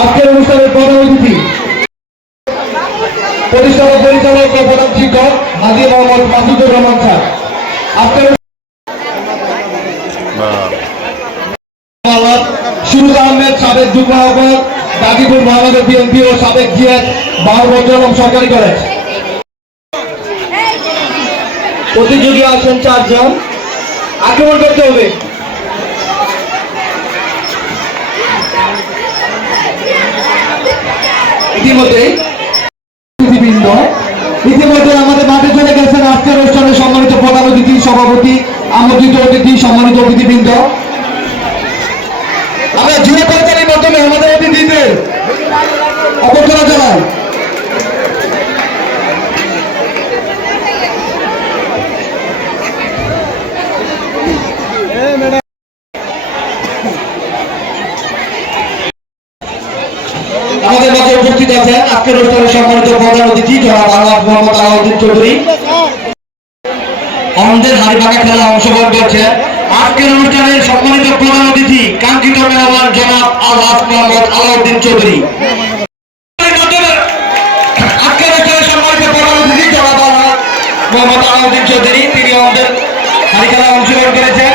আজকের অনুষ্ঠানের প্রধান অতিথি প্রতিষ্ঠাতা পরিচালক ও প্রধান শিক্ষক হাজি মোহাম্মদ মাসুদুর রহমান স্যার। আজকের সুরুজ আহমেদ সাবেক যুগ্ম আহ্বায়ক গাজীপুর মহানগর বিএনপি ও সাবেক জিএস সরকারি কলেজ। প্রতিযোগী আছেন চারজন। আক্রমণ করতে হবে। ইতিমধ্যে অতিথিবৃন্দ, ইতিমধ্যে আমাদের মাঠে চলে গেছেন আজকের অনুষ্ঠানে সম্মানিত প্রধান অতিথি, সভাপতি, আমন্ত্রিত অতিথি, সম্মানিত অতিথিবৃন্দ। আমরা জিও উপস্থিত আজকের অনুষ্ঠানে সম্মানিত প্রধান অতিথি জনাব আলহাজ মোহাম্মদ আলাউদ্দিন চৌধুরী। আমাদের হাড়িভাঙা খেলা অংশগ্রহণ করছে। আজকের অনুষ্ঠানের সম্মানিত প্রধান অতিথি, কাঙ্ক্ষিত মেহমান জনাব আলহাজ মোহাম্মদ আলাউদ্দিন চৌধুরী। অনুষ্ঠানের তিনি আমাদের হাড়ি খেলা অংশগ্রহণ করেছেন।